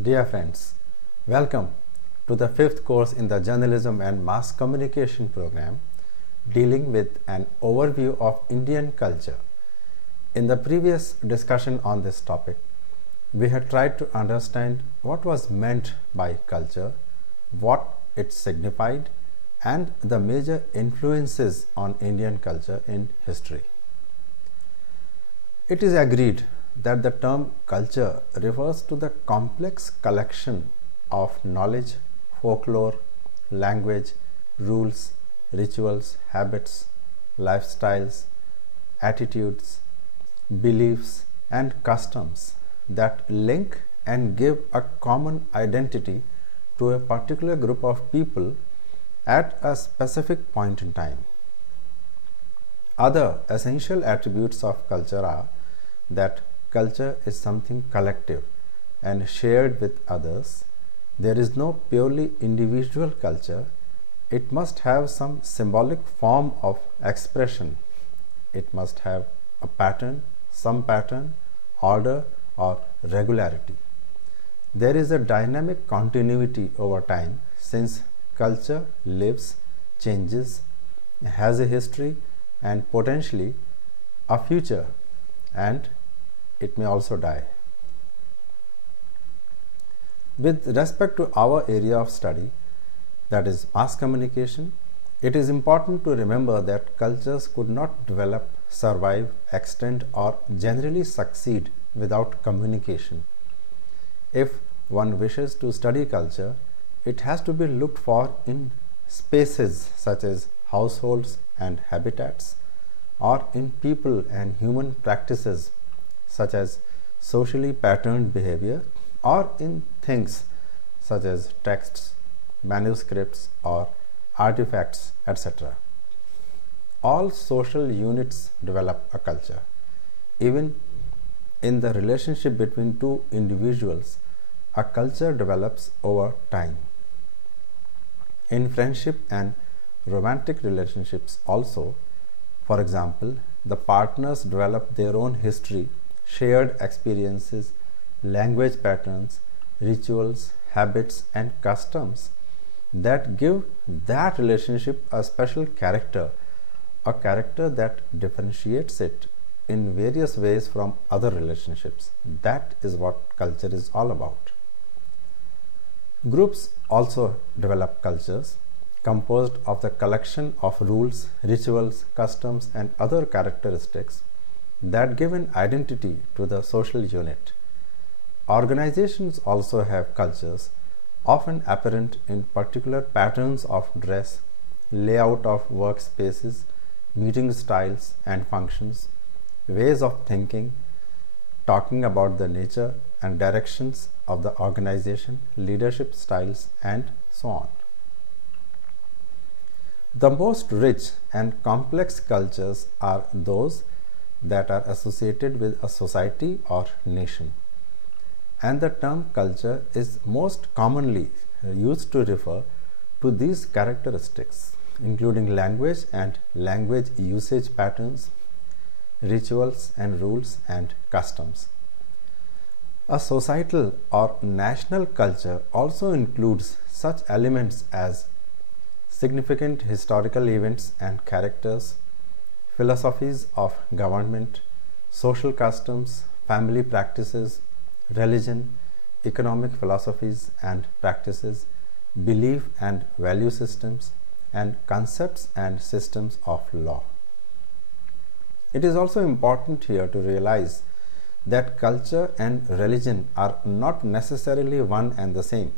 Dear friends, welcome to the fifth course in the Journalism and Mass Communication program dealing with an overview of Indian culture. In the previous discussion on this topic, we had tried to understand what was meant by culture, what it signified, and the major influences on Indian culture in history. It is agreed that the term culture refers to the complex collection of knowledge, folklore, language, rules, rituals, habits, lifestyles, attitudes, beliefs, and customs that link and give a common identity to a particular group of people at a specific point in time. Other essential attributes of culture are that culture is something collective and shared with others. There is no purely individual culture. It must have some symbolic form of expression. It must have a pattern, some pattern, order, or regularity. There is a dynamic continuity over time since culture lives, changes, has a history, and potentially a future, and it may also die. With respect to our area of study, that is mass communication, it is important to remember that cultures could not develop, survive, extend, or generally succeed without communication. If one wishes to study culture, it has to be looked for in spaces such as households and habitats, or in people and human practices such as socially patterned behavior, or in things such as texts, manuscripts, or artifacts, etc. All social units develop a culture. Even in the relationship between two individuals, a culture develops over time. In friendship and romantic relationships also, for example, the partners develop their own history, shared experiences, language patterns, rituals, habits, and customs that give that relationship a special character, a character that differentiates it in various ways from other relationships. That is what culture is all about. Groups also develop cultures composed of the collection of rules, rituals, customs, and other characteristics that give an identity to the social unit. Organizations also have cultures, often apparent in particular patterns of dress, layout of workspaces, meeting styles and functions, ways of thinking, talking about the nature and directions of the organization, leadership styles, and so on. The most rich and complex cultures are those that are associated with a society or nation. And the term culture is most commonly used to refer to these characteristics, including language and language usage patterns, rituals and rules and customs. A societal or national culture also includes such elements as significant historical events and characters, philosophies of government, social customs, family practices, religion, economic philosophies and practices, belief and value systems, and concepts and systems of law. It is also important here to realize that culture and religion are not necessarily one and the same,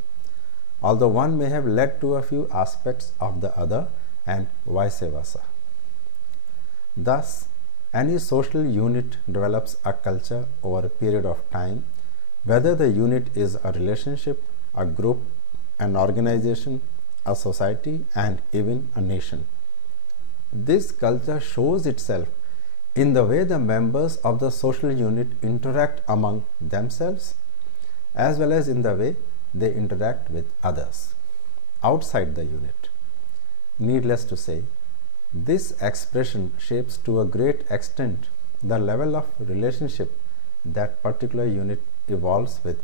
although one may have led to a few aspects of the other and vice versa. Thus, any social unit develops a culture over a period of time, whether the unit is a relationship, a group, an organization, a society, and even a nation. This culture shows itself in the way the members of the social unit interact among themselves, as well as in the way they interact with others outside the unit. Needless to say, this expression shapes to a great extent the level of relationship that particular unit evolves with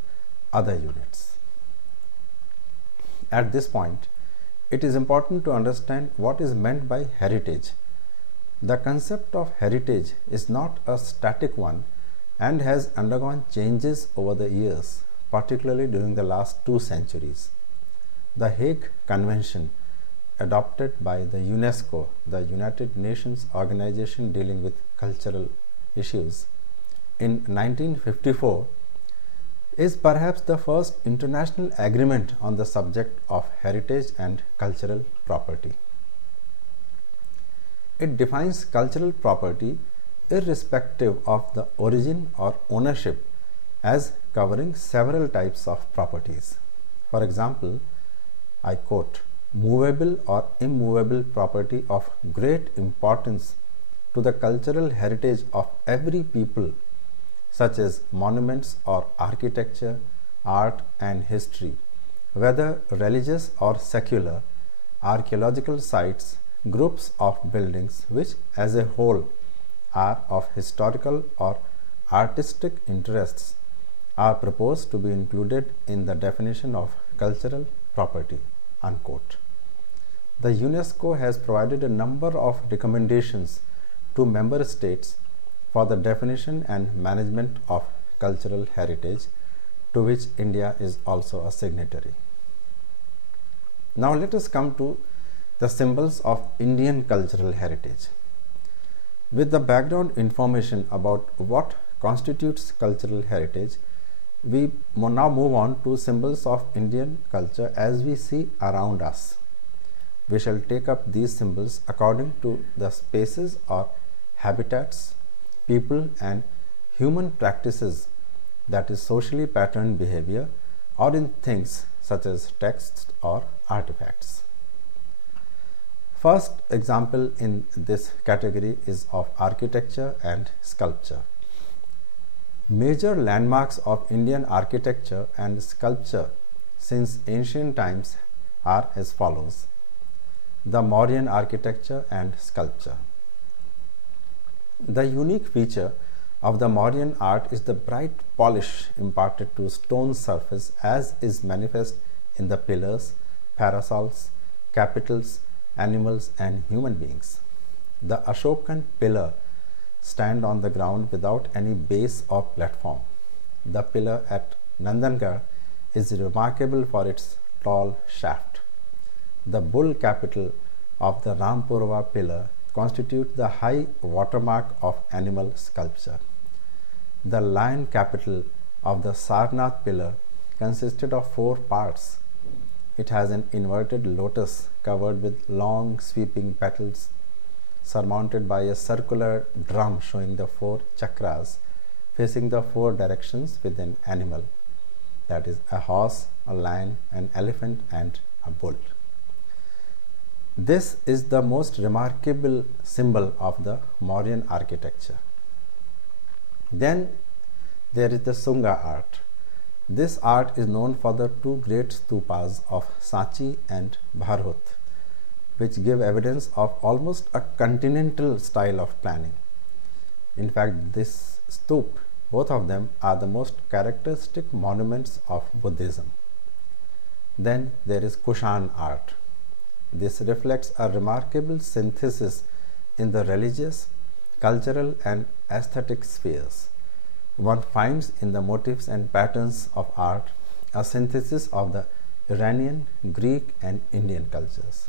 other units. At this point, it is important to understand what is meant by heritage. The concept of heritage is not a static one and has undergone changes over the years, particularly during the last 2 centuries. The Hague Convention, adopted by the UNESCO, the United Nations organization dealing with cultural issues, in 1954, is perhaps the first international agreement on the subject of heritage and cultural property. It defines cultural property irrespective of the origin or ownership as covering several types of properties. For example, I quote, movable or immovable property of great importance to the cultural heritage of every people, such as monuments or architecture, art and history, whether religious or secular, archaeological sites, groups of buildings which as a whole are of historical or artistic interests, are proposed to be included in the definition of cultural property. Unquote. The UNESCO has provided a number of recommendations to member states for the definition and management of cultural heritage, to which India is also a signatory. Now let us come to the symbols of Indian cultural heritage. With the background information about what constitutes cultural heritage, we now move on to symbols of Indian culture as we see around us. We shall take up these symbols according to the spaces or habitats, people and human practices, that is socially patterned behavior, or in things such as texts or artifacts. First example in this category is of architecture and sculpture. Major landmarks of Indian architecture and sculpture since ancient times are as follows. The Mauryan architecture and sculpture. The unique feature of the Mauryan art is the bright polish imparted to stone surface, as is manifest in the pillars, parasols, capitals, animals and human beings. The Ashokan pillar stand on the ground without any base or platform. The pillar at Nandangarh is remarkable for its tall shaft. The bull capital of the Rampurva pillar constitute the high watermark of animal sculpture. The lion capital of the Sarnath pillar consisted of 4 parts. It has an inverted lotus covered with long sweeping petals, surmounted by a circular drum showing the 4 chakras facing the 4 directions with an animal, that is a horse, a lion, an elephant and a bull. This is the most remarkable symbol of the Mauryan architecture. Then there is the Sunga art. This art is known for the 2 great stupas of Sanchi and Bharhut, which give evidence of almost a continental style of planning. In fact, this stup, both of them, are the most characteristic monuments of Buddhism. Then there is Kushan art. This reflects a remarkable synthesis in the religious, cultural and aesthetic spheres. One finds in the motifs and patterns of art a synthesis of the Iranian, Greek and Indian cultures.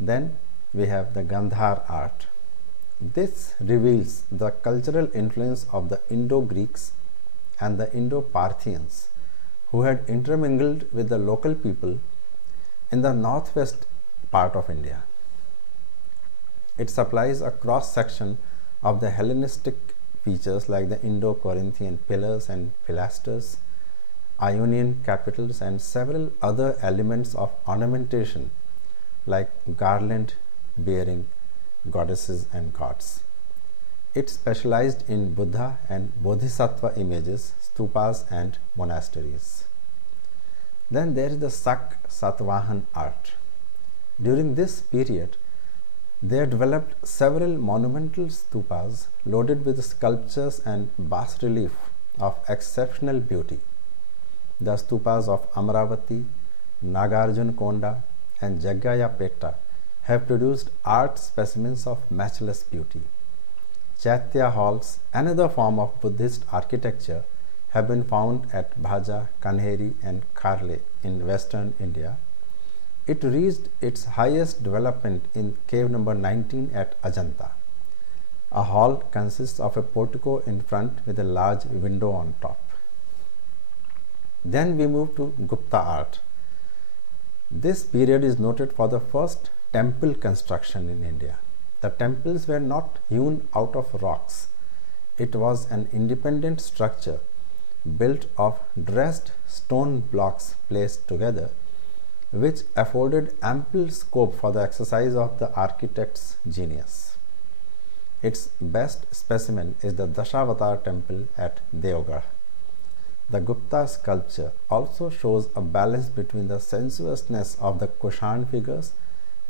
Then we have the Gandhar art. This reveals the cultural influence of the Indo-Greeks and the Indo-Parthians, who had intermingled with the local people in the northwest part of India. It supplies a cross-section of the Hellenistic features like the Indo-Corinthian pillars and pilasters, Ionian capitals and several other elements of ornamentation like garland bearing goddesses and gods. It specialized in Buddha and Bodhisattva images, stupas and monasteries. Then there is the Sak Satvahan art. During this period, they developed several monumental stupas loaded with sculptures and bas relief of exceptional beauty. The stupas of Amravati, Nagarjun Konda, and Jaggayapeta have produced art specimens of matchless beauty. Chaitya halls, another form of Buddhist architecture, have been found at Bhaja, Kanheri, and Kharle in western India. It reached its highest development in cave number 19 at Ajanta. A hall consists of a portico in front with a large window on top. Then we move to Gupta art. This period is noted for the first temple construction in India. The temples were not hewn out of rocks. It was an independent structure built of dressed stone blocks placed together, which afforded ample scope for the exercise of the architect's genius. Its best specimen is the Dashavatar temple at Deogarh. The Gupta sculpture also shows a balance between the sensuousness of the Kushan figures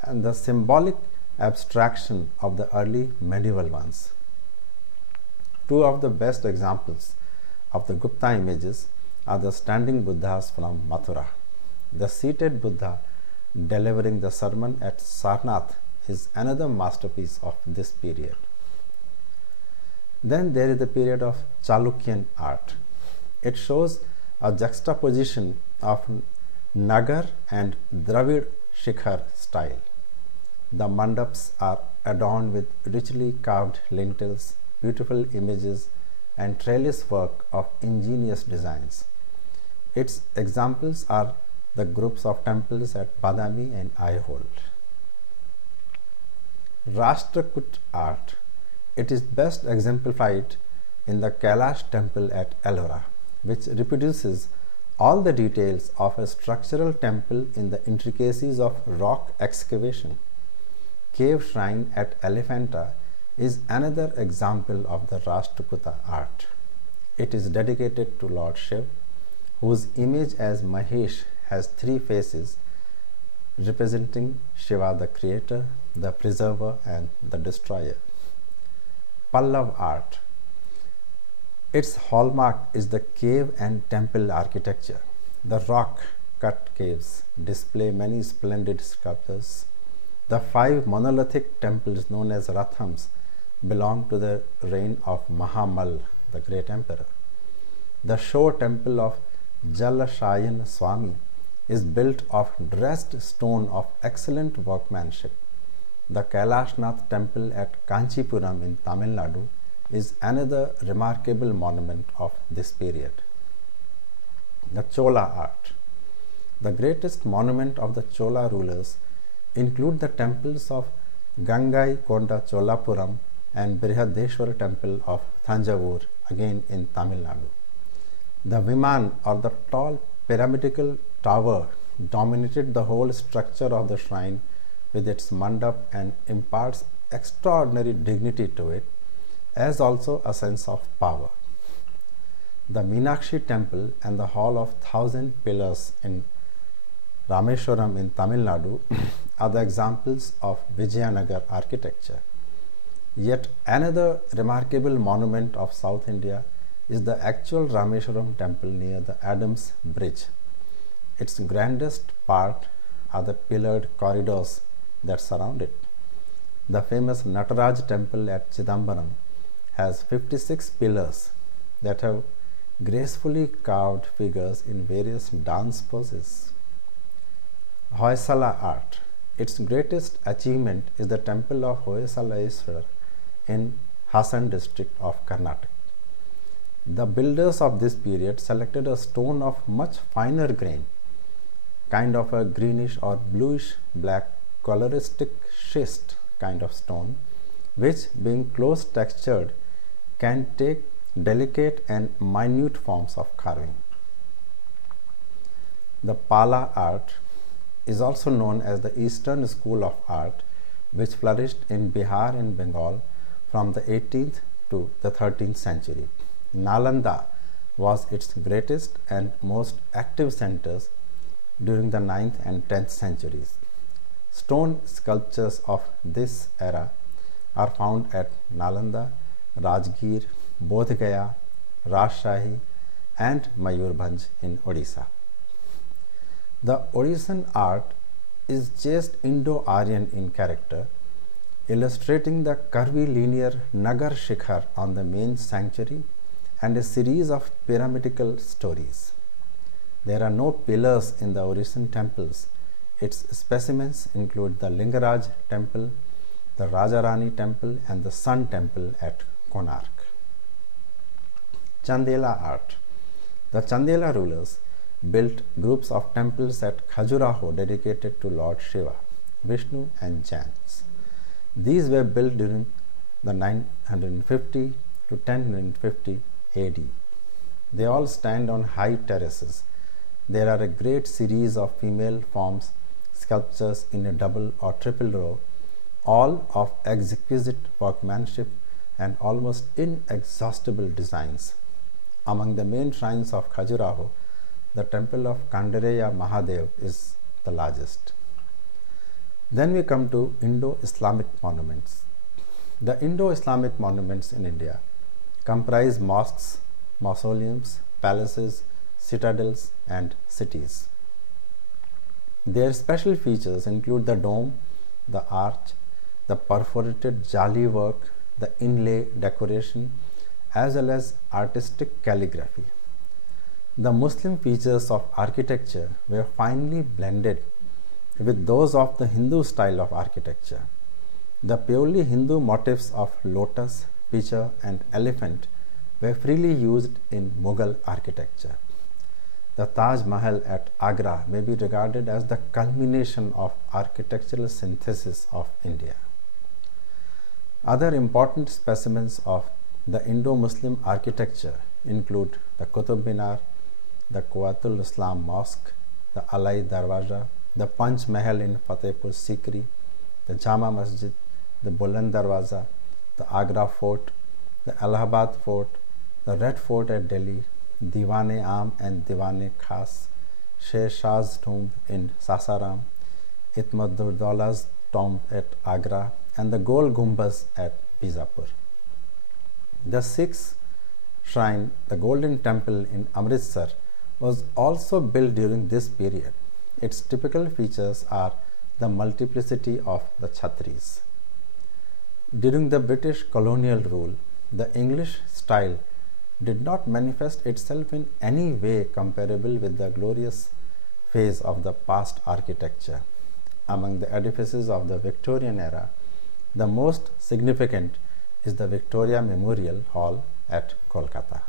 and the symbolic abstraction of the early medieval ones. Two of the best examples of the Gupta images are the standing Buddhas from Mathura. The seated Buddha delivering the sermon at Sarnath is another masterpiece of this period. Then there is the period of Chalukyan art. It shows a juxtaposition of Nagar and Dravid Shikhar style. The mandaps are adorned with richly carved lintels, beautiful images, and trellis work of ingenious designs. Its examples are the groups of temples at Badami and Aihole. Rashtrakut art. It is best exemplified in the Kailash temple at Ellora, which reproduces all the details of a structural temple in the intricacies of rock excavation. Cave shrine at Elephanta is another example of the Rashtrakuta art. It is dedicated to Lord Shiv, whose image as Mahesh has three faces representing Shiva, the creator, the preserver, and the destroyer. Pallav art. Its hallmark is the cave and temple architecture. The rock-cut caves display many splendid sculptures. The 5 monolithic temples known as Rathams belong to the reign of Mahamal, the great emperor. The shore temple of Jalashayan Swami is built of dressed stone of excellent workmanship. The Kailashnath temple at Kanchipuram in Tamil Nadu is another remarkable monument of this period. The Chola art. The greatest monument of the Chola rulers include the temples of Gangai Konda Cholapuram and Brihadeshwara temple of Thanjavur, again in Tamil Nadu. The Viman, or the tall pyramidical tower, dominated the whole structure of the shrine with its mandap and imparts extraordinary dignity to it, as also a sense of power. The Meenakshi temple and the Hall of 1,000 Pillars in Rameshwaram in Tamil Nadu are the examples of Vijayanagar architecture. Yet another remarkable monument of South India is the actual Rameshwaram temple near the Adams Bridge. Its grandest part are the pillared corridors that surround it. The famous Nataraj temple at Chidambaram has 56 pillars that have gracefully carved figures in various dance poses. Hoysala art. Its greatest achievement is the temple of Hoysalaeswar in Hassan district of Karnataka. The builders of this period selected a stone of much finer grain, kind of a greenish or bluish black coloristic schist kind of stone, which, being close textured, can take delicate and minute forms of carving. The Pala art is also known as the Eastern School of Art, which flourished in Bihar and Bengal from the 18th to the 13th century. Nalanda was its greatest and most active centers during the 9th and 10th centuries. Stone sculptures of this era are found at Nalanda, Rajgir, Bodh Gaya, Rajshahi, and Mayurbhanj in Odisha. The Odishan art is just Indo-Aryan in character, illustrating the curvilinear Nagar Shikhar on the main sanctuary and a series of pyramidical stories. There are no pillars in the Odishan temples. Its specimens include the Lingaraj temple, the Rajarani temple and the Sun temple at Konark. Chandela art. The Chandela rulers built groups of temples at Khajuraho dedicated to Lord Shiva, Vishnu and Jains. These were built during the 950 to 1050 AD. They all stand on high terraces. There are a great series of female forms sculptures in a double or triple row, all of exquisite workmanship and almost inexhaustible designs. Among the main shrines of Khajuraho, the temple of Kandareya Mahadev is the largest. Then we come to Indo-Islamic monuments. The Indo-Islamic monuments in India comprise mosques, mausoleums, palaces, citadels and cities. Their special features include the dome, the arch, the perforated jali work, the inlay decoration, as well as artistic calligraphy. The Muslim features of architecture were finely blended with those of the Hindu style of architecture. The purely Hindu motifs of lotus, pitcher and elephant were freely used in Mughal architecture. The Taj Mahal at Agra may be regarded as the culmination of architectural synthesis of India. Other important specimens of the Indo-Muslim architecture include the Qutub Minar, the Quwwatul Islam Mosque, the Alai Darwaza, the Panch Mahal in Fatehpur Sikri, the Jama Masjid, the Buland Darwaza, the Agra Fort, the Allahabad Fort, the Red Fort at Delhi, Diwan-e Aam and Diwan-e Khas, Sher Shah's tomb in Sasaram, Itmaduddaullah's tomb at Agra, and the Gol Gumbaz at Bijapur. The sixth shrine, the Golden Temple in Amritsar, was also built during this period. Its typical features are the multiplicity of the chhatris. During the British colonial rule, the English style did not manifest itself in any way comparable with the glorious phase of the past architecture. Among the edifices of the Victorian era, the most significant is the Victoria Memorial Hall at Kolkata.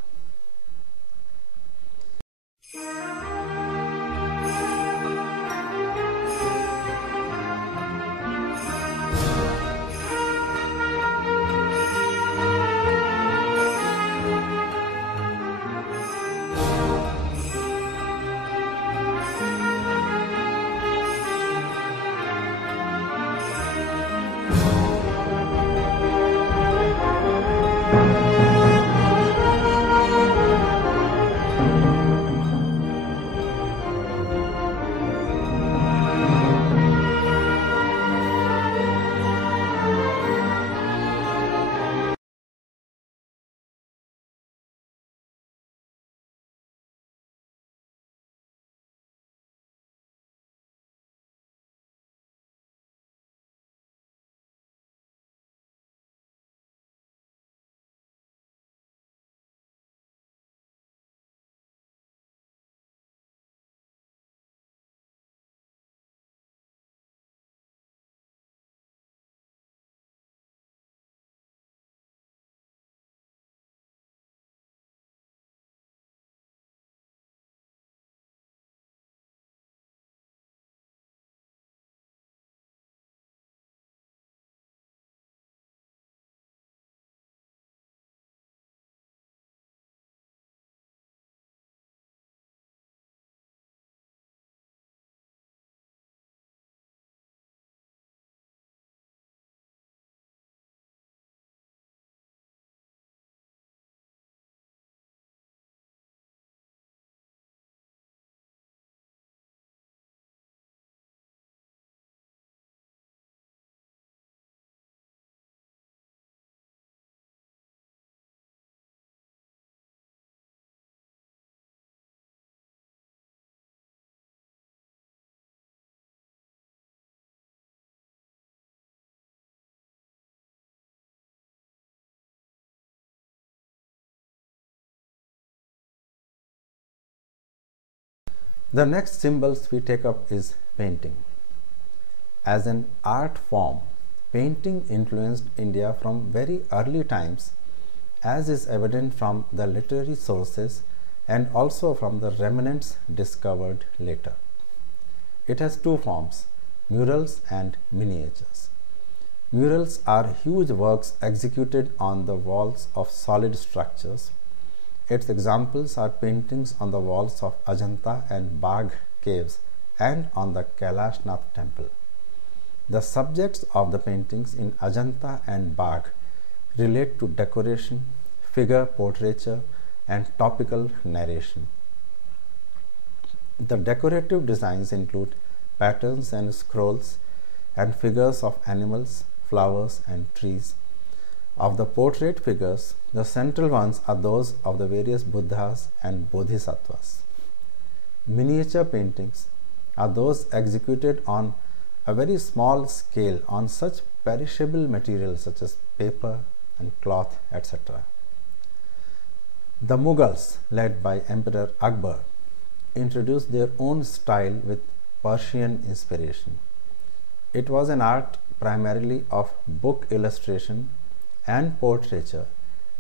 The next symbols we take up is painting. As an art form, painting influenced India from very early times, as is evident from the literary sources and also from the remnants discovered later. It has two forms, murals and miniatures. Murals are huge works executed on the walls of solid structures. Its examples are paintings on the walls of Ajanta and Bagh caves and on the Kailash Nath temple. The subjects of the paintings in Ajanta and Bagh relate to decoration, figure portraiture, and topical narration. The decorative designs include patterns and scrolls and figures of animals, flowers, and trees. Of the portrait figures, the central ones are those of the various Buddhas and Bodhisattvas. Miniature paintings are those executed on a very small scale on such perishable materials such as paper and cloth, etc. The Mughals, led by Emperor Akbar, introduced their own style with Persian inspiration. It was an art primarily of book illustration and portraiture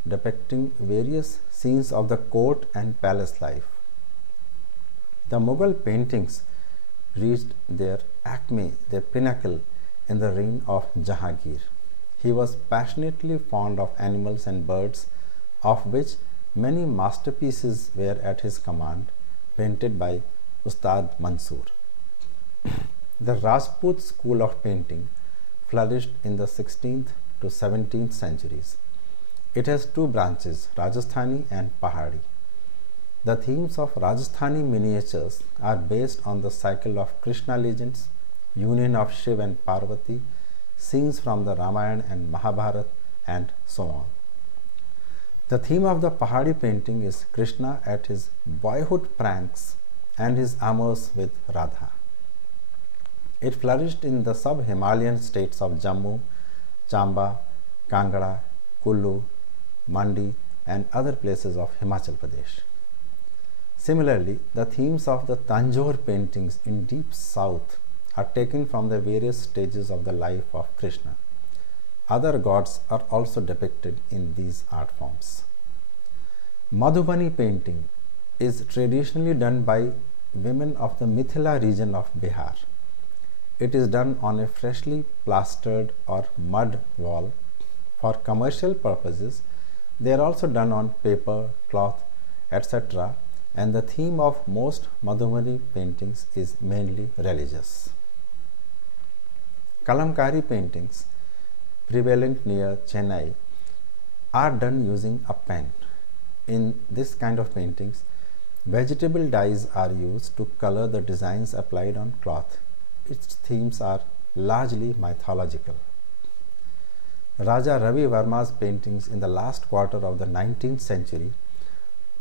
depicting various scenes of the court and palace life. The Mughal paintings reached their acme, their pinnacle, in the reign of Jahangir. He was passionately fond of animals and birds, of which many masterpieces were at his command, painted by Ustad Mansoor. The Rajput school of painting flourished in the 16th to 17th centuries. It has two branches, Rajasthani and Pahari. The themes of Rajasthani miniatures are based on the cycle of Krishna legends, union of Shiv and Parvati, scenes from the Ramayana and Mahabharata, and so on. The theme of the Pahari painting is Krishna at his boyhood pranks and his amours with Radha. It flourished in the sub-Himalayan states of Jammu, Chamba, Kangra, Kullu, Mandi, and other places of Himachal Pradesh. Similarly, the themes of the Tanjore paintings in deep south are taken from the various stages of the life of Krishna. Other gods are also depicted in these art forms. Madhubani painting is traditionally done by women of the Mithila region of Bihar. It is done on a freshly plastered or mud wall. For commercial purposes, they are also done on paper, cloth, etc., and the theme of most Madhubani paintings is mainly religious. Kalamkari paintings, prevalent near Chennai, are done using a pen. In this kind of paintings, vegetable dyes are used to color the designs applied on cloth. Its themes are largely mythological. Raja Ravi Varma's paintings in the last quarter of the 19th century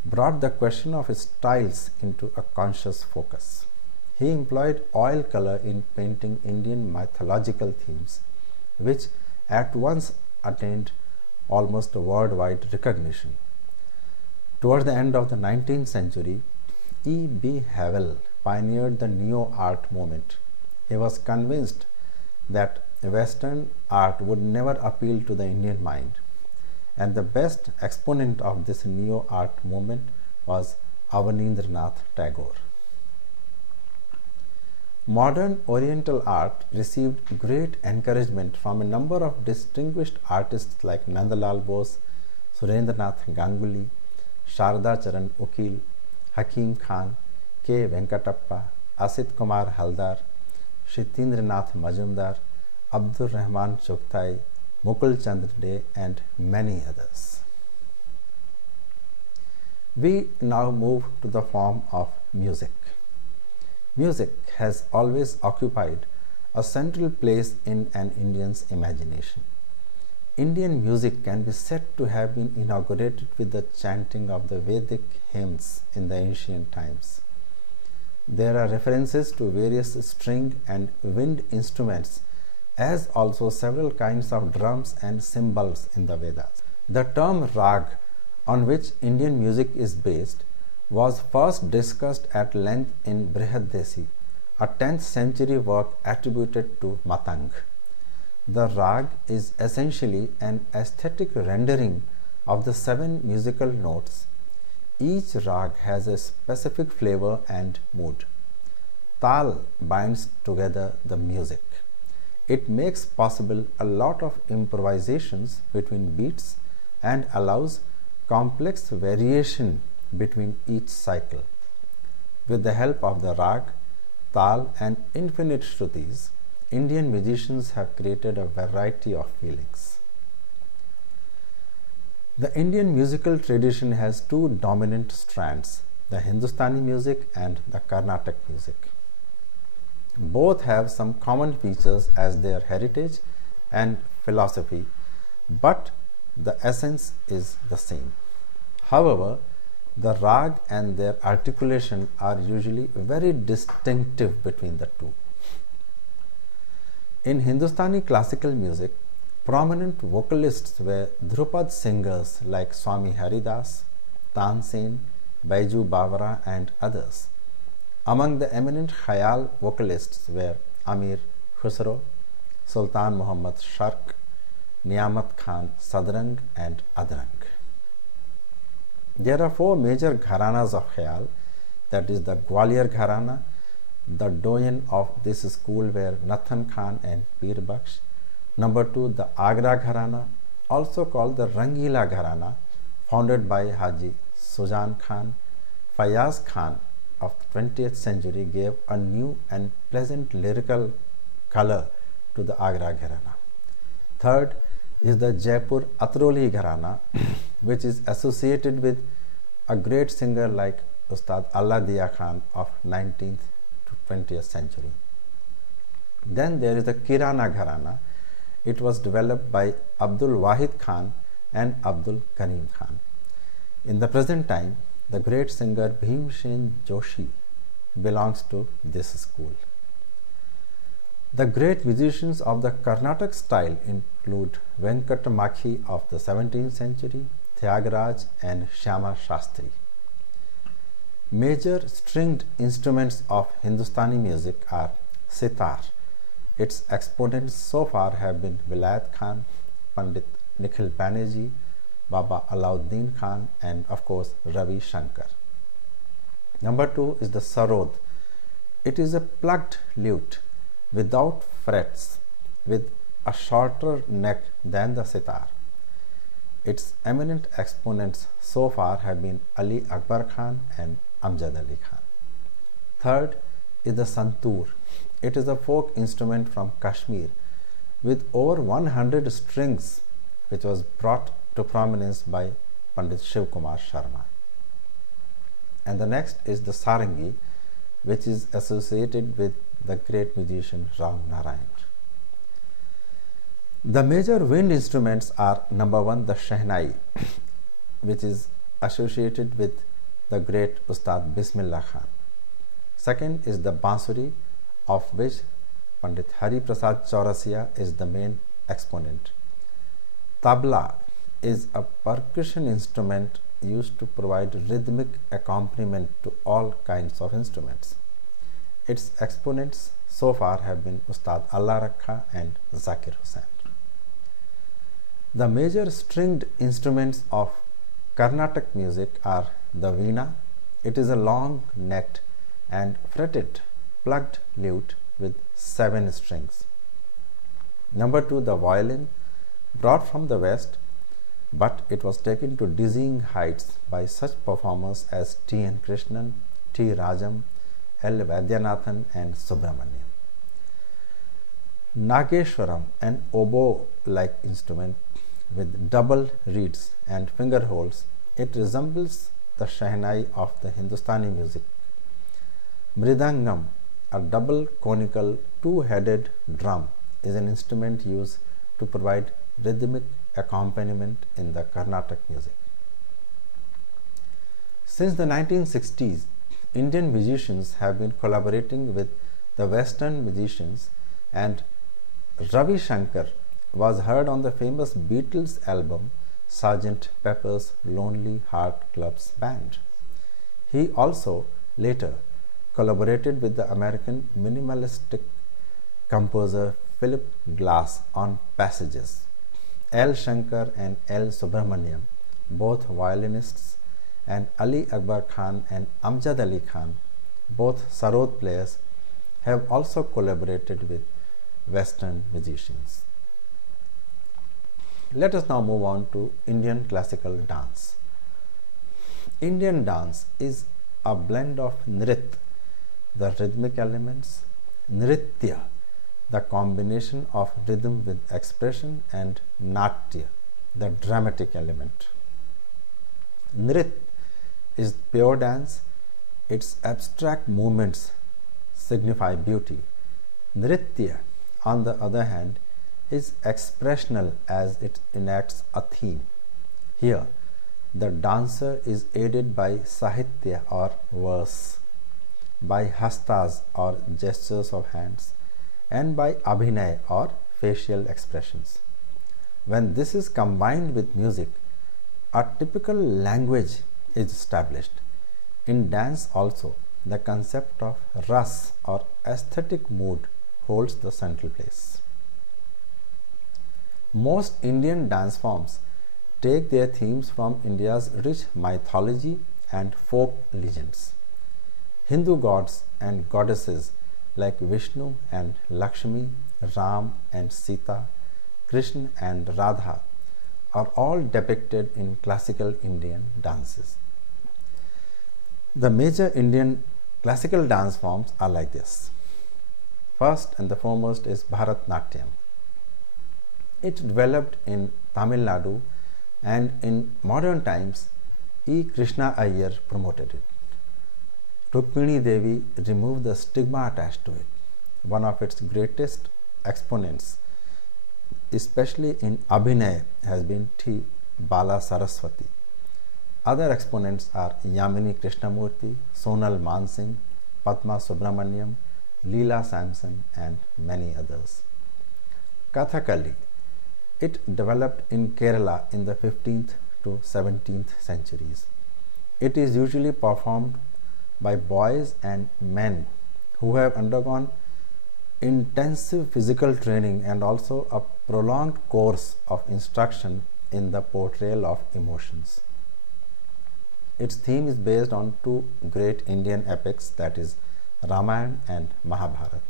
brought the question of styles into a conscious focus. He employed oil color in painting Indian mythological themes, which at once attained almost worldwide recognition. Toward the end of the 19th century, E. B. Havel pioneered the neo-art movement. He was convinced that Western art would never appeal to the Indian mind, and the best exponent of this neo-art movement was Avanindranath Tagore. Modern Oriental art received great encouragement from a number of distinguished artists like Nandalal Bose, Surendranath Ganguly, Sharda Charan Ukil, Hakim Khan, K. Venkatappa, Asit Kumar Haldar, Shitindranath Majumdar, Abdur Rahman Chugtai, Mukul Chandra Day, and many others. We now move to the form of music. Music has always occupied a central place in an Indian's imagination. Indian music can be said to have been inaugurated with the chanting of the Vedic hymns in the ancient times. There are references to various string and wind instruments, as also several kinds of drums and cymbals in the Vedas. The term rag, on which Indian music is based, was first discussed at length in Brihadesi, a 10th century work attributed to Matang. The rag is essentially an aesthetic rendering of the 7 musical notes. Each rag has a specific flavor and mood. Tal binds together the music. It makes possible a lot of improvisations between beats and allows complex variation between each cycle. With the help of the rag, tal, and infinite shrutis, Indian musicians have created a variety of feelings. The Indian musical tradition has 2 dominant strands, the Hindustani music and the Carnatic music. Both have some common features as their heritage and philosophy, but the essence is the same. However, the rag and their articulation are usually very distinctive between the two. In Hindustani classical music, prominent vocalists were Dhrupad singers like Swami Haridas, Tansen, Baiju Bawara, and others. Among the eminent Khayal vocalists were Amir Khusro, Sultan Muhammad Sharq, Niamat Khan Sadrang, and Adrang. There are 4 major gharanas of Khayal, that is the Gwalior Gharana. The doyen of this school were Nathan Khan and Pir Bakhsh. Number 2, the Agra Gharana, also called the Rangila Gharana, founded by Haji Sujan Khan. Fayaz Khan of the 20th century gave a new and pleasant lyrical color to the Agra Gharana. Third is the Jaipur Atroli Gharana, which is associated with a great singer like Ustad Allah Dia Khan of 19th to 20th century. Then there is the Kirana Gharana. It was developed by Abdul Wahid Khan and Abdul Karim Khan. In the present time, the great singer Bhimsen Joshi belongs to this school. The great musicians of the Carnatic style include Venkata Makhi of the 17th century, Tyagaraj, and Shyama Shastri. Major stringed instruments of Hindustani music are sitar. Its exponents so far have been Vilayat Khan, Pandit Nikhil Banerjee, Baba Alauddin Khan, and of course Ravi Shankar. Number 2 is the sarod. It is a plugged lute without frets, with a shorter neck than the sitar. Its eminent exponents so far have been Ali Akbar Khan and Amjad Ali Khan. Third is the santoor. It is a folk instrument from Kashmir with over 100 strings, which was brought to prominence by Pandit Shiv Kumar Sharma. And the next is the sarangi, which is associated with the great musician Ram Narayan. The major wind instruments are number 1, the shehnai, which is associated with the great Ustad Bismillah Khan. Second is the bansuri, of which Pandit Hari Prasad Chaurasia is the main exponent. Tabla is a percussion instrument used to provide rhythmic accompaniment to all kinds of instruments. Its exponents so far have been Ustad Allah Rakha and Zakir Hussain. The major stringed instruments of Carnatic music are the veena. It is a long-necked and fretted plugged lute with 7 strings. Number 2, the violin, brought from the west, but it was taken to dizzying heights by such performers as T. N. Krishnan, T. Rajam, L. Vaidyanathan, and Subramaniam. Nageshwaram, an oboe-like instrument with double reeds and finger holes, it resembles the shehnai of the Hindustani music. Mridangam, a double conical 2-headed drum, is an instrument used to provide rhythmic accompaniment in the Carnatic music. Since the 1960s, Indian musicians have been collaborating with the Western musicians, and Ravi Shankar was heard on the famous Beatles album Sgt. Pepper's Lonely Heart Club Band. He also later collaborated with the American minimalistic composer Philip Glass on passages. L. Shankar and L. Subramaniam, both violinists, and Ali Akbar Khan and Amjad Ali Khan, both sarod players, have also collaborated with Western musicians. Let us now move on to Indian classical dance. Indian dance is a blend of nrit, the rhythmic elements, nritya, the combination of rhythm with expression, and natya, the dramatic element. Nrit is pure dance. Its abstract movements signify beauty. Nritya, on the other hand, is expressional as it enacts a theme. Here, the dancer is aided by sahitya or verse, by hastas or gestures of hands, and by abhinay or facial expressions. When this is combined with music, a typical language is established. In dance also, the concept of ras or aesthetic mood holds the central place. Most Indian dance forms take their themes from India's rich mythology and folk legends. Hindu gods and goddesses like Vishnu and Lakshmi, Ram and Sita, Krishna and Radha are all depicted in classical Indian dances. The major Indian classical dance forms are like this. First and the foremost is Bharatnatyam. It developed in Tamil Nadu, and in modern times E. Krishna Iyer promoted it. Rukmini Devi removed the stigma attached to it. One of its greatest exponents, especially in Abhinay, has been T. Bala Saraswati. Other exponents are Yamini Krishnamurti, Sonal Mansingh, Padma Subramaniam, Leela Samson, and many others. Kathakali. It developed in Kerala in the 15th to 17th centuries. It is usually performed by boys and men who have undergone intensive physical training and also a prolonged course of instruction in the portrayal of emotions. Its theme is based on two great Indian epics, that is Ramayana and Mahabharata.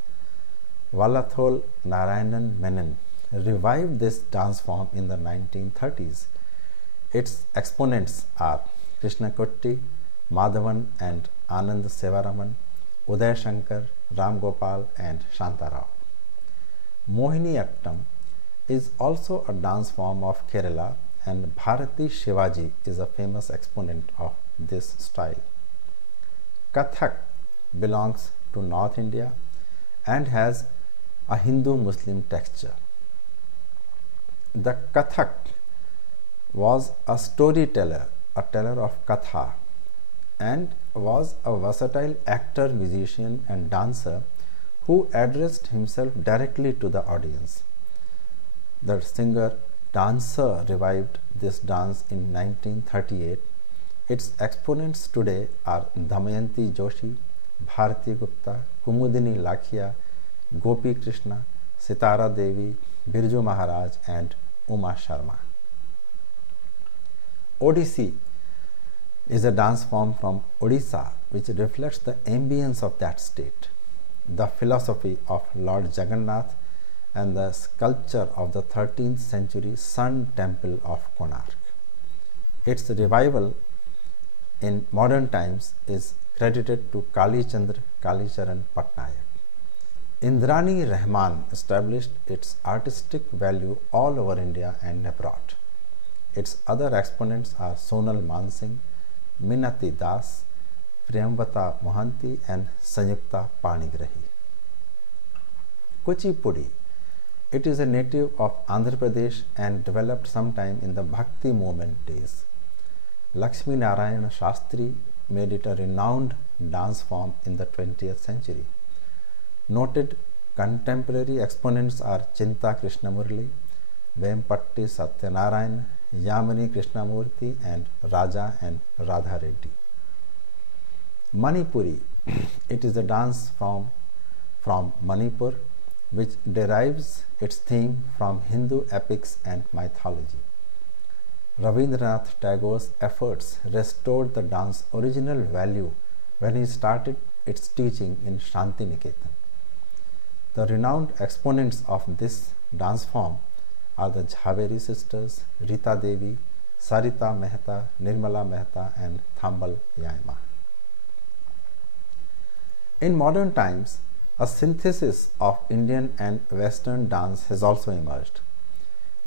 Vallathol Narayanan Menon revived this dance form in the 1930s. Its exponents are Krishna Kutti, Madhavan and Anand Sevaraman, Uday Shankar, Ram Gopal and Shantarao. Mohiniyattam is also a dance form of Kerala, and Bharati Shivaji is a famous exponent of this style. Kathak belongs to North India and has a Hindu-Muslim texture. The Kathak was a storyteller, a teller of Katha, and was a versatile actor, musician and dancer who addressed himself directly to the audience. The singer-dancer revived this dance in 1938. Its exponents today are Damayanti Joshi, Bharati Gupta, Kumudini Lakhia, Gopi Krishna, Sitara Devi, Birju Maharaj and Uma Sharma. Odissi is a dance form from Odisha which reflects the ambience of that state, the philosophy of Lord Jagannath and the sculpture of the 13th century Sun Temple of Konark. Its revival in modern times is credited to Kali Chandra Kalicharan Patnaik. Indrani Rahman established its artistic value all over India and abroad. Its other exponents are Sonal Mansingh, Minati Das, Priyamvata Mohanty and Sanyukta Panigrahi. Kuchipudi. It is a native of Andhra Pradesh and developed sometime in the Bhakti movement days. Lakshmi Narayana Shastri made it a renowned dance form in the 20th century. Noted contemporary exponents are Chinta Krishnamurli, Vempatti Satyanarayan, Yamini Krishnamurti and Raja and Radha Reddy. Manipuri, it is a dance from Manipur which derives its theme from Hindu epics and mythology. Rabindranath Tagore's efforts restored the dance's original value when he started its teaching in Shantiniketan. The renowned exponents of this dance form are the Jhaveri sisters, Rita Devi, Sarita Mehta, Nirmala Mehta, and Thambal Yaima. In modern times, a synthesis of Indian and Western dance has also emerged.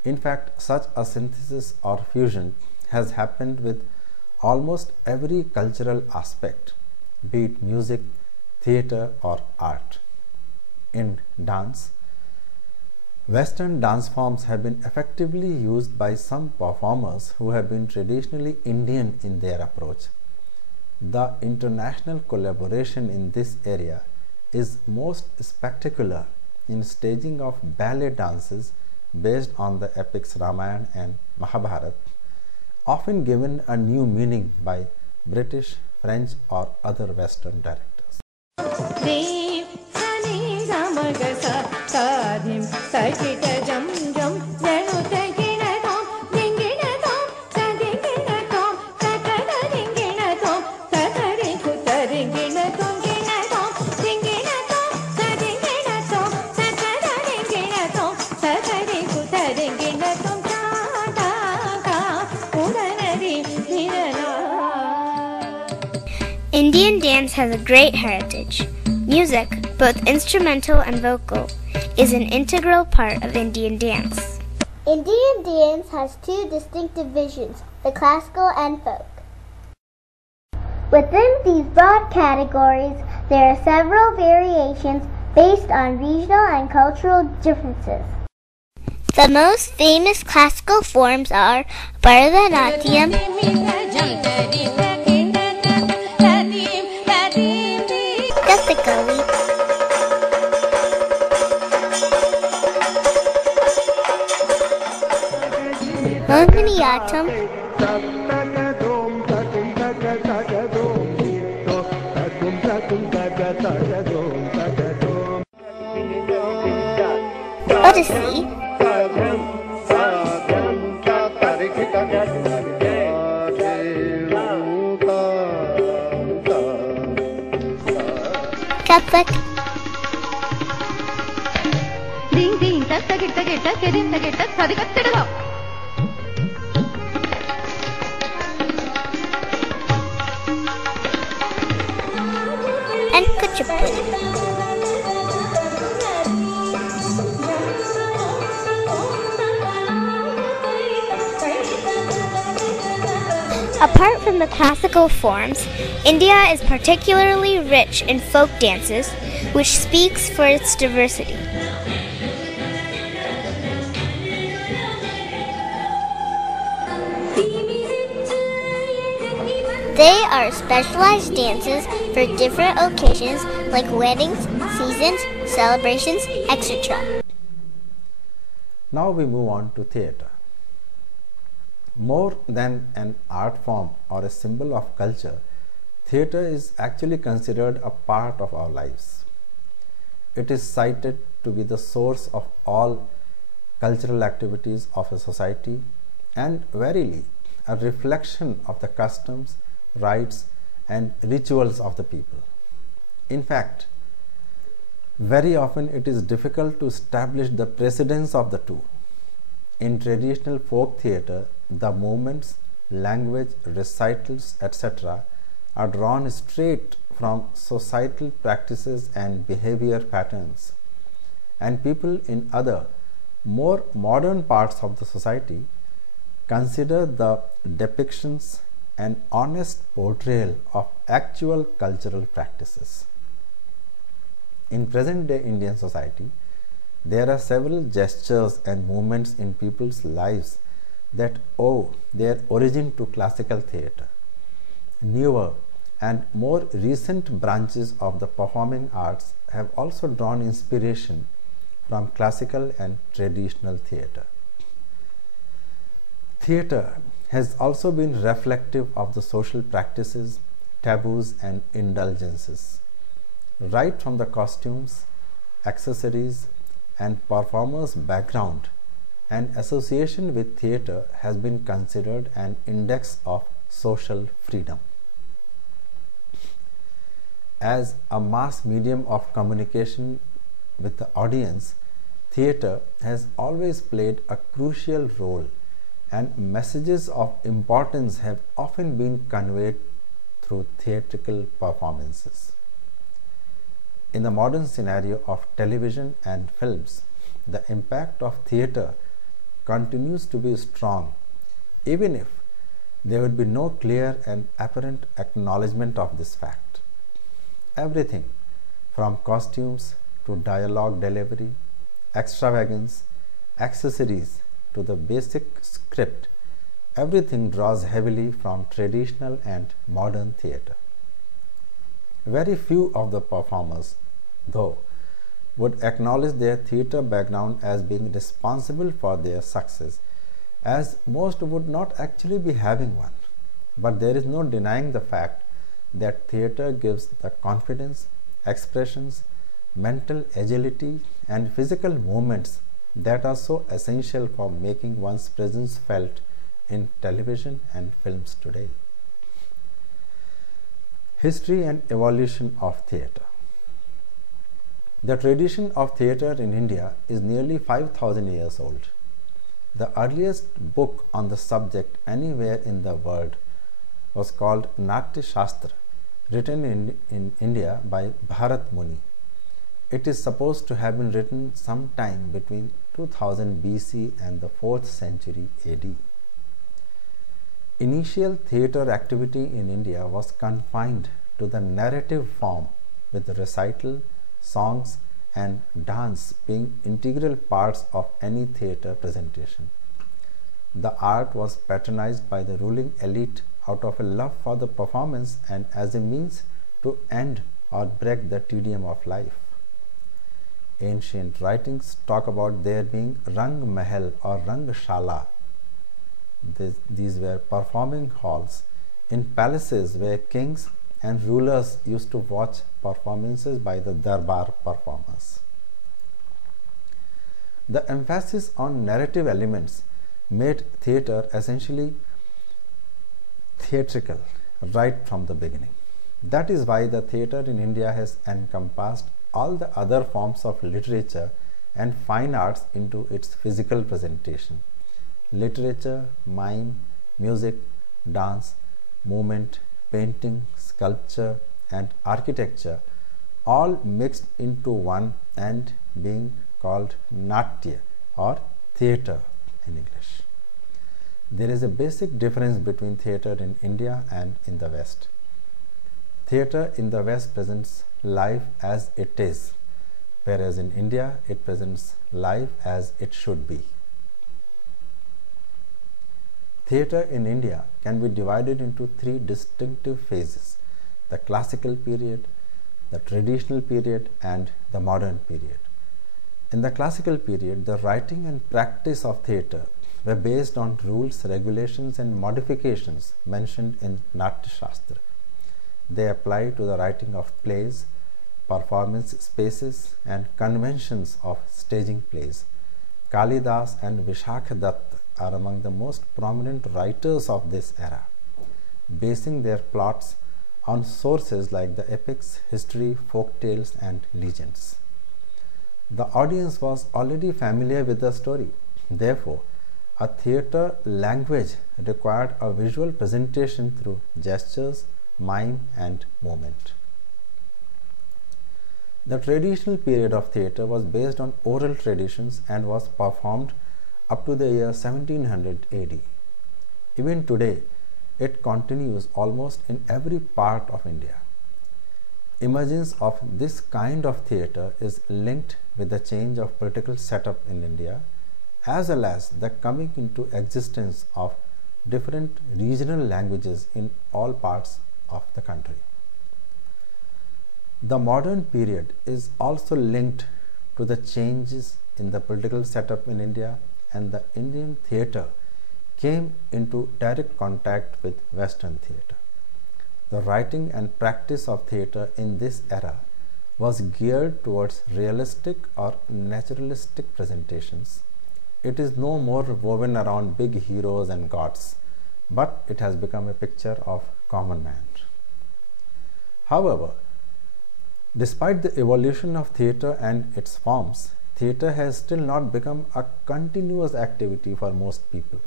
In fact, such a synthesis or fusion has happened with almost every cultural aspect, be it music, theatre, or art. In dance, Western dance forms have been effectively used by some performers who have been traditionally Indian in their approach. The international collaboration in this area is most spectacular in staging of ballet dances based on the epics Ramayana and Mahabharata, often given a new meaning by British, French, or other Western directors. Indian dance has a great heritage. Music, both instrumental and vocal, is an integral part of Indian dance. Indian dance has two distinct divisions, the classical and folk. Within these broad categories, there are several variations based on regional and cultural differences. The most famous classical forms are Bharatanatyam, Kathakali, Mohiniyattam, Odissi, Kathak, Ding ding, tak tak tak tak tak tak tak sadi kattedala. and Kuchipudi. Apart from the classical forms, India is particularly rich in folk dances, which speaks for its diversity. They are specialized dances for different occasions like weddings, seasons, celebrations, etc. Now we move on to theatre. More than an art form or a symbol of culture, theatre is actually considered a part of our lives. It is cited to be the source of all cultural activities of a society and verily a reflection of the customs, rites, and rituals of the people. In fact, very often it is difficult to establish the precedence of the two. In traditional folk theatre, the movements, language, recitals, etc. are drawn straight from societal practices and behavior patterns, and people in other, more modern parts of the society consider the depictions an honest portrayal of actual cultural practices. In present-day Indian society, there are several gestures and movements in people's lives that owe their origin to classical theatre. Newer and more recent branches of the performing arts have also drawn inspiration from classical and traditional theatre. Theatre has also been reflective of the social practices, taboos, and indulgences. Right from the costumes, accessories, and performers' background, an association with theatre has been considered an index of social freedom. As a mass medium of communication with the audience, theatre has always played a crucial role, and messages of importance have often been conveyed through theatrical performances. In the modern scenario of television and films, the impact of theatre continues to be strong, even if there would be no clear and apparent acknowledgement of this fact. Everything from costumes to dialogue delivery, extravagance, accessories to the basic script, everything draws heavily from traditional and modern theatre. Very few of the performers, though, would acknowledge their theatre background as being responsible for their success, as most would not actually be having one. But there is no denying the fact that theatre gives the confidence, expressions, mental agility, and physical movements that are so essential for making one's presence felt in television and films today. History and evolution of theatre. The tradition of theatre in India is nearly 5,000 years old. The earliest book on the subject anywhere in the world was called Natya Shastra, written in India by Bharat Muni. It is supposed to have been written sometime between 2000 BC and the 4th century AD. Initial theatre activity in India was confined to the narrative form, with recital, songs, and dance being integral parts of any theatre presentation. The art was patronized by the ruling elite out of a love for the performance and as a means to end or break the tedium of life. Ancient writings talk about there being Rang Mahal or Rang Shala. These were performing halls in palaces where kings and rulers used to watch performances by the Darbar performers. The emphasis on narrative elements made theatre essentially theatrical right from the beginning. That is why the theatre in India has encompassed all the other forms of literature and fine arts into its physical presentation. Literature, mime, music, dance, movement, painting, sculpture, and architecture all mixed into one and being called Natya or theatre in English. There is a basic difference between theatre in India and in the West. Theatre in the West presents life as it is, whereas in India it presents life as it should be. Theatre in India can be divided into three distinctive phases: the classical period, the traditional period, and the modern period. In the classical period, the writing and practice of theatre were based on rules, regulations, and modifications mentioned in Natya Shastra. They apply to the writing of plays, performance spaces, and conventions of staging plays. Kalidas and Vishakha Datta are among the most prominent writers of this era, basing their plots on sources like the epics, history, folk tales, and legends. The audience was already familiar with the story. Therefore, a theatre language required a visual presentation through gestures, mime, and movement. The traditional period of theatre was based on oral traditions and was performed up to the year 1700 AD. Even today, it continues almost in every part of India. Emergence of this kind of theatre is linked with the change of political setup in India, as well as the coming into existence of different regional languages in all parts of the country. The modern period is also linked to the changes in the political setup in India, and the Indian theatre came into direct contact with Western theatre. The writing and practice of theatre in this era was geared towards realistic or naturalistic presentations. It is no more woven around big heroes and gods, but it has become a picture of common man. However, despite the evolution of theatre and its forms, theatre has still not become a continuous activity for most people.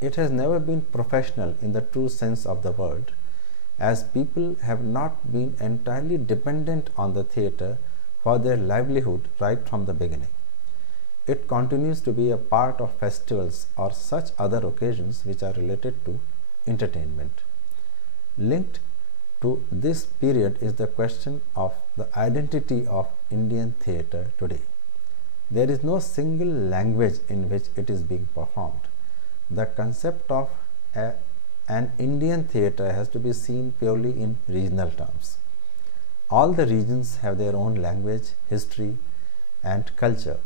It has never been professional in the true sense of the word, as people have not been entirely dependent on the theatre for their livelihood right from the beginning. It continues to be a part of festivals or such other occasions which are related to entertainment. Linked to this period is the question of the identity of Indian theatre today. There is no single language in which it is being performed. The concept of an Indian theatre has to be seen purely in regional terms. All the regions have their own language, history, and culture,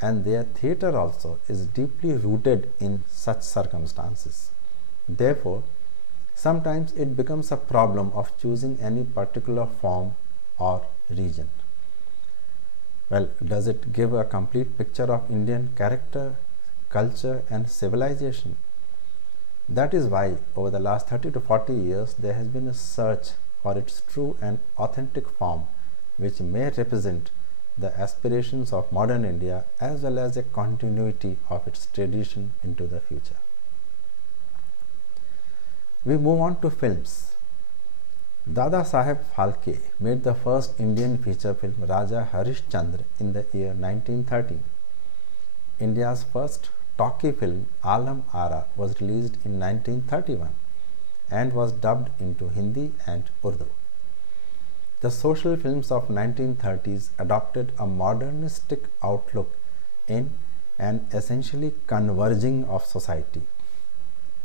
and their theatre also is deeply rooted in such circumstances. Therefore, sometimes it becomes a problem of choosing any particular form or region. Well, does it give a complete picture of Indian character, culture, and civilization? That is why over the last 30 to 40 years there has been a search for its true and authentic form, which may represent the aspirations of modern India as well as a continuity of its tradition into the future. We move on to films. Dada Saheb Phalke made the first Indian feature film Raja Harishchandra in the year 1913. India's first talkie film Alam Ara was released in 1931 and was dubbed into Hindi and Urdu. The social films of 1930s adopted a modernistic outlook in an essentially converging of society.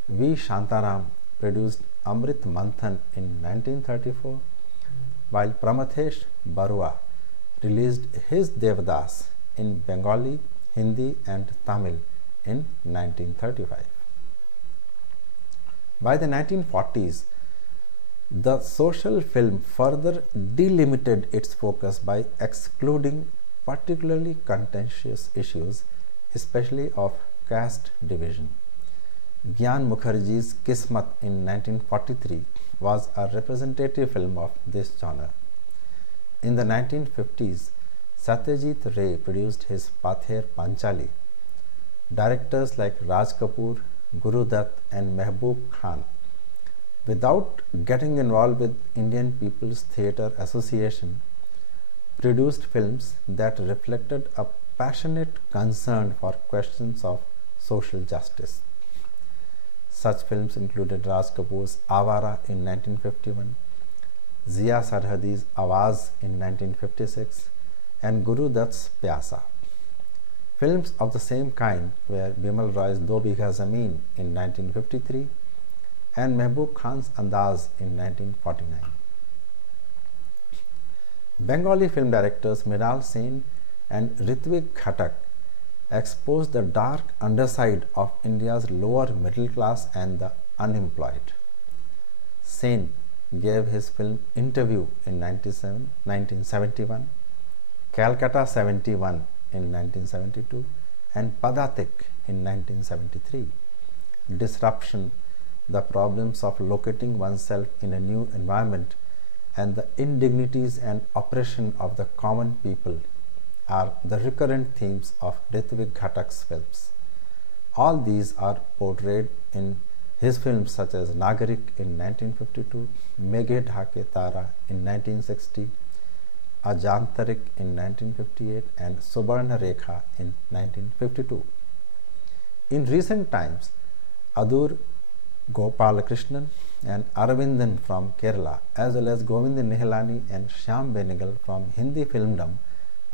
V. Shantaram produced Amrit Manthan in 1934, while Pramathesh Barua released his Devdas in Bengali, Hindi and Tamil in 1935. By the 1940s, the social film further delimited its focus by excluding particularly contentious issues, especially of caste division. Gyan Mukherjee's Kismat in 1943 was a representative film of this genre. In the 1950s, Satyajit Ray produced his Pather Panchali. Directors like Raj Kapoor, Guru Dutt and Mehboob Khan, without getting involved with Indian People's Theatre Association, produced films that reflected a passionate concern for questions of social justice. Such films included Raj Kapoor's Awara in 1951, Zia Sarhadi's Awaz in 1956, and Guru Dutt's Pyasa. Films of the same kind were Bimal Roy's Do Bigha Zameen in 1953 and Mehboob Khan's Andaz in 1949. Bengali film directors Mrinal Sen and Ritwik Ghatak exposed the dark underside of India's lower middle class and the unemployed. Sen gave his film Interview in 1971, Calcutta 71 in 1972 and Padatik in 1973. Disruption, the problems of locating oneself in a new environment, and the indignities and oppression of the common people are the recurrent themes of Ritwik Ghatak's films. All these are portrayed in his films such as Nagarik in 1952, Meghe Dhake Tara in 1960, Ajantarik in 1958 and Subarna Rekha in 1952. In recent times, Adur Gopalakrishnan and Aravindan from Kerala, as well as Govind Nihalani and Shyam Benegal from Hindi filmdom,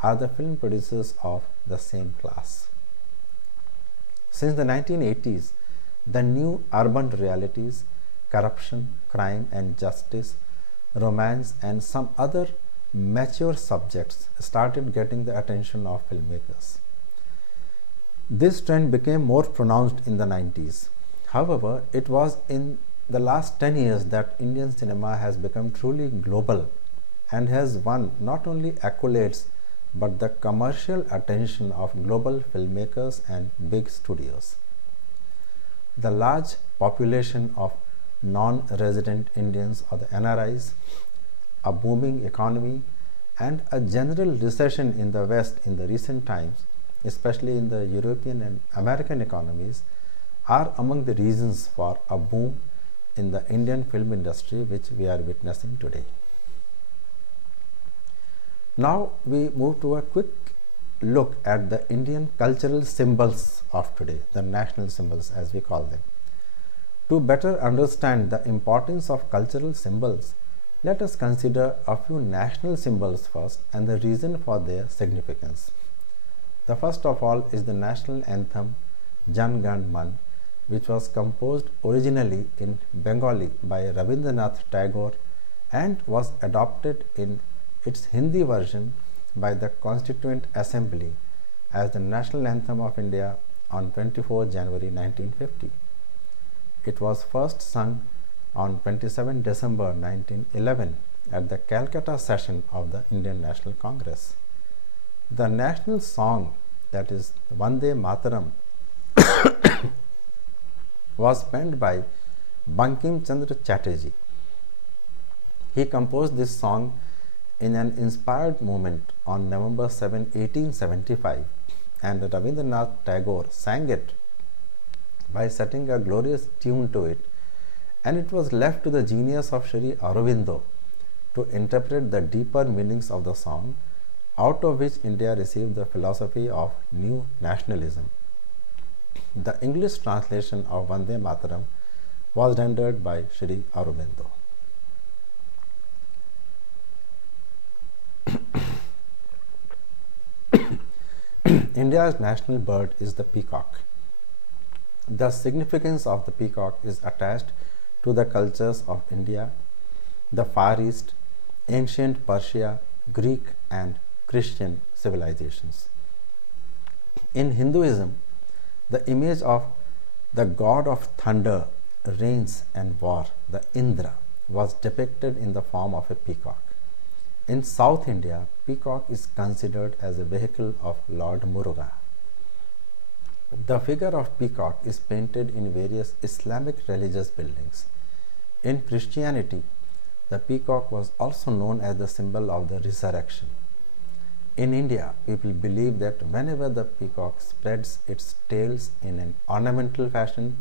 are the film producers of the same class. Since the 1980s, the new urban realities, corruption, crime and justice, romance and some other mature subjects started getting the attention of filmmakers. This trend became more pronounced in the 90s. However, it was in the last 10 years that Indian cinema has become truly global and has won not only accolades but the commercial attention of global filmmakers and big studios. The large population of non-resident Indians or the NRIs, a booming economy, and a general recession in the West in the recent times, especially in the European and American economies, are among the reasons for a boom in the Indian film industry which we are witnessing today. Now we move to a quick look at the Indian cultural symbols of today, the national symbols as we call them. To better understand the importance of cultural symbols, let us consider a few national symbols first and the reason for their significance. The first of all is the national anthem Jan Gan Man, which was composed originally in Bengali by Rabindranath Tagore and was adopted in its Hindi version by the Constituent Assembly as the national anthem of India on 24 January 1950. It was first sung on 27 December 1911 at the Calcutta session of the Indian National Congress. The national song, that is Vande Mataram, was penned by Bankim Chandra Chatterjee. He composed this song in an inspired moment on November 7, 1875, and Rabindranath Tagore sang it by setting a glorious tune to it, and it was left to the genius of Sri Aurobindo to interpret the deeper meanings of the song, out of which India received the philosophy of new nationalism. The English translation of Vande Mataram was rendered by Sri Aurobindo. India's national bird is the peacock. The significance of the peacock is attached to the cultures of India, the Far East, ancient Persia, Greek and Christian civilizations. In Hinduism, the image of the god of thunder, rains and war, the Indra, was depicted in the form of a peacock. In South India, peacock is considered as a vehicle of Lord Muruga. The figure of peacock is painted in various Islamic religious buildings. In Christianity, the peacock was also known as the symbol of the resurrection. In India, people believe that whenever the peacock spreads its tails in an ornamental fashion,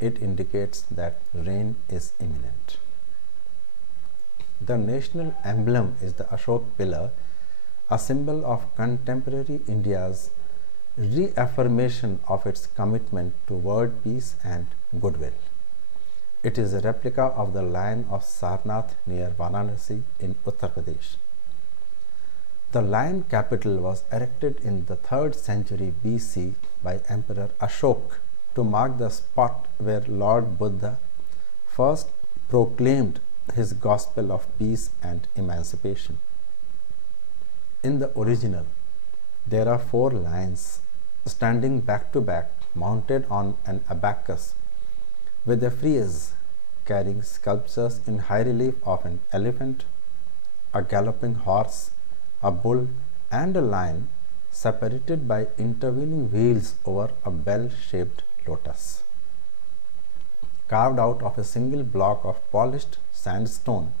it indicates that rain is imminent. The national emblem is the Ashok pillar, a symbol of contemporary India's reaffirmation of its commitment to world peace and goodwill. It is a replica of the lion of Sarnath near Varanasi in Uttar Pradesh. The lion capital was erected in the 3rd century BC by Emperor Ashok to mark the spot where Lord Buddha first proclaimed his gospel of peace and emancipation. In the original, there are 4 lions standing back to back, mounted on an abacus, with a frieze carrying sculptures in high relief of an elephant, a galloping horse, a bull, and a lion, separated by intervening wheels over a bell-shaped lotus. Carved out of a single block of polished sandstone,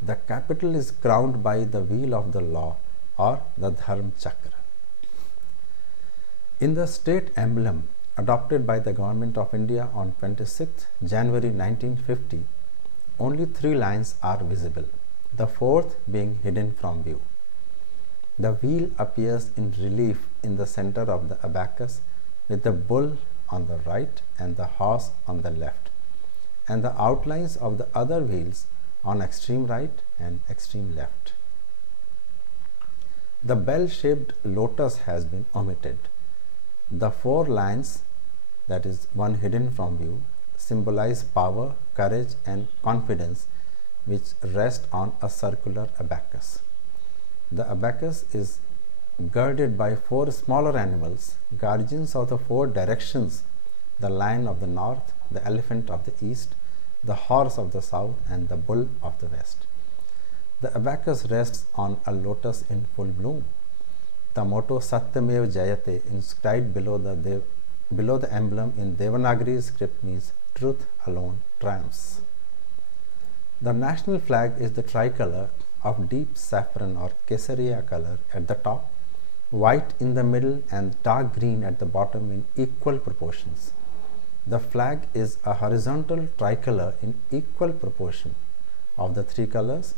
the capital is crowned by the wheel of the law, or the Dharma Chakra. In the state emblem adopted by the Government of India on 26 January 1950, only 3 lines are visible, the 4th being hidden from view. The wheel appears in relief in the center of the abacus, with the bull on the right and the horse on the left, and the outlines of the other wheels on extreme right and extreme left. The bell-shaped lotus has been omitted. The 4 lines, that is one hidden from view, symbolize power, courage and confidence, which rest on a circular abacus. The abacus is girded by 4 smaller animals, guardians of the 4 directions: the lion of the north, the elephant of the east, the horse of the south, and the bull of the west. The abacus rests on a lotus in full bloom. The motto Satyamev Jayate, inscribed below the emblem in Devanagari script, means truth alone triumphs. The national flag is the tricolor of deep saffron or kesaria color at the top, white in the middle, and dark green at the bottom in equal proportions. The flag is a horizontal tricolor in equal proportion of the three colors,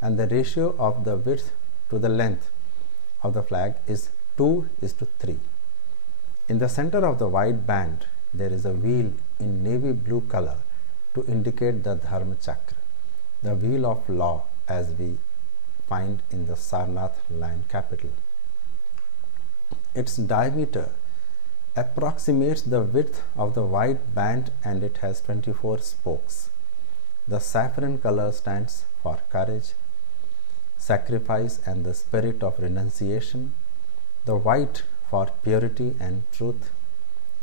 and the ratio of the width to the length of the flag is 2:3. In the center of the white band, there is a wheel in navy blue color to indicate the Dharma Chakra, the wheel of law, as we find in the Sarnath lion capital. Its diameter approximates the width of the white band and it has 24 spokes. The saffron color stands for courage, sacrifice, and the spirit of renunciation, the white for purity and truth,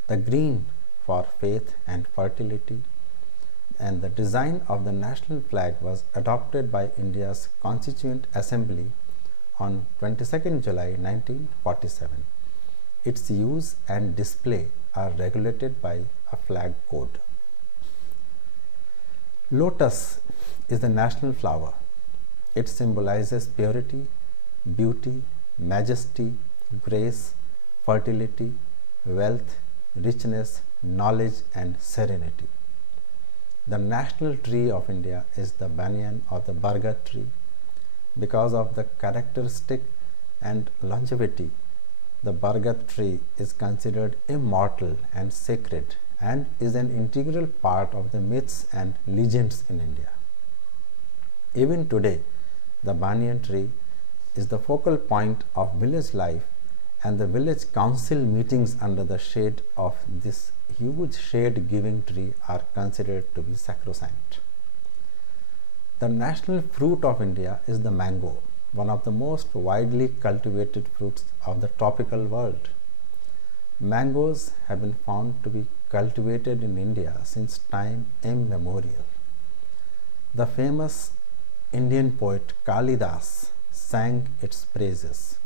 the green for faith and fertility, and the design of the national flag was adopted by India's Constituent Assembly on 22nd July 1947. Its use and display are regulated by a flag code. Lotus is the national flower. It symbolizes purity, beauty, majesty, grace, fertility, wealth, richness, knowledge, and serenity. The national tree of India is the banyan or the bargat tree. Because of the characteristic and longevity, the bargat tree is considered immortal and sacred and is an integral part of the myths and legends in India. Even today, the banyan tree is the focal point of village life, and the village council meetings under the shade of this huge shade-giving tree are considered to be sacrosanct. The national fruit of India is the mango, one of the most widely cultivated fruits of the tropical world. Mangoes have been found to be cultivated in India since time immemorial. The famous Indian poet Kalidas sang its praises.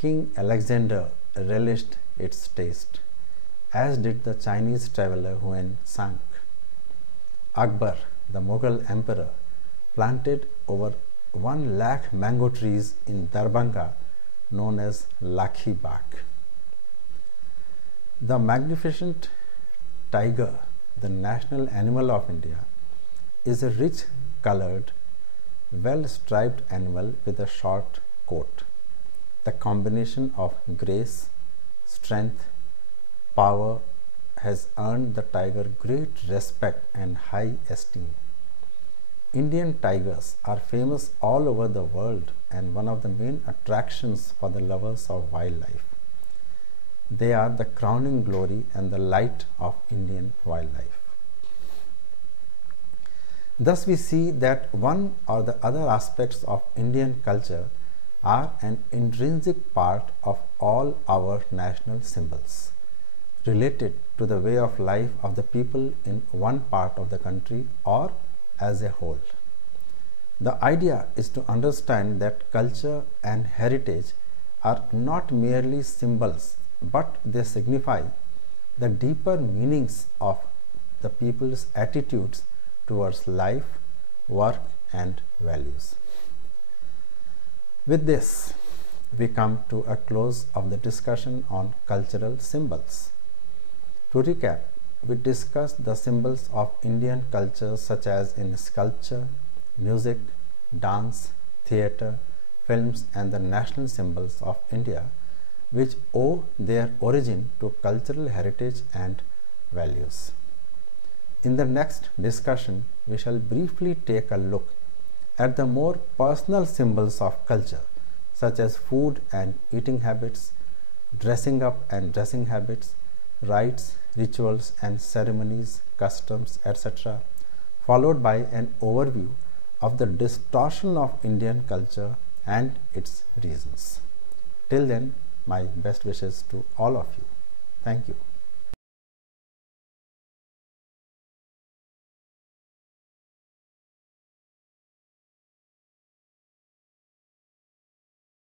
King Alexander relished its taste, as did the Chinese traveler Huan Sang. Akbar, the Mughal emperor, planted over 1 lakh mango trees in Darbhanga, known as Lakhi Bagh. The magnificent tiger, the national animal of India, is a rich colored, well-striped animal with a short coat. The combination of grace, strength, power has earned the tiger great respect and high esteem. Indian tigers are famous all over the world and one of the main attractions for the lovers of wildlife. They are the crowning glory and the light of Indian wildlife. Thus, we see that one or the other aspects of Indian culture are an intrinsic part of all our national symbols, related to the way of life of the people in one part of the country or as a whole. The idea is to understand that culture and heritage are not merely symbols, but they signify the deeper meanings of the people's attitudes towards life, work, and values. With this, we come to a close of the discussion on cultural symbols. To recap, we discussed the symbols of Indian culture such as in sculpture, music, dance, theatre, films, and the national symbols of India, which owe their origin to cultural heritage and values. In the next discussion, we shall briefly take a look at the more personal symbols of culture, such as food and eating habits, dressing up and dressing habits, rites, rituals and ceremonies, customs, etc., followed by an overview of the distortion of Indian culture and its reasons. Till then, my best wishes to all of you. Thank you.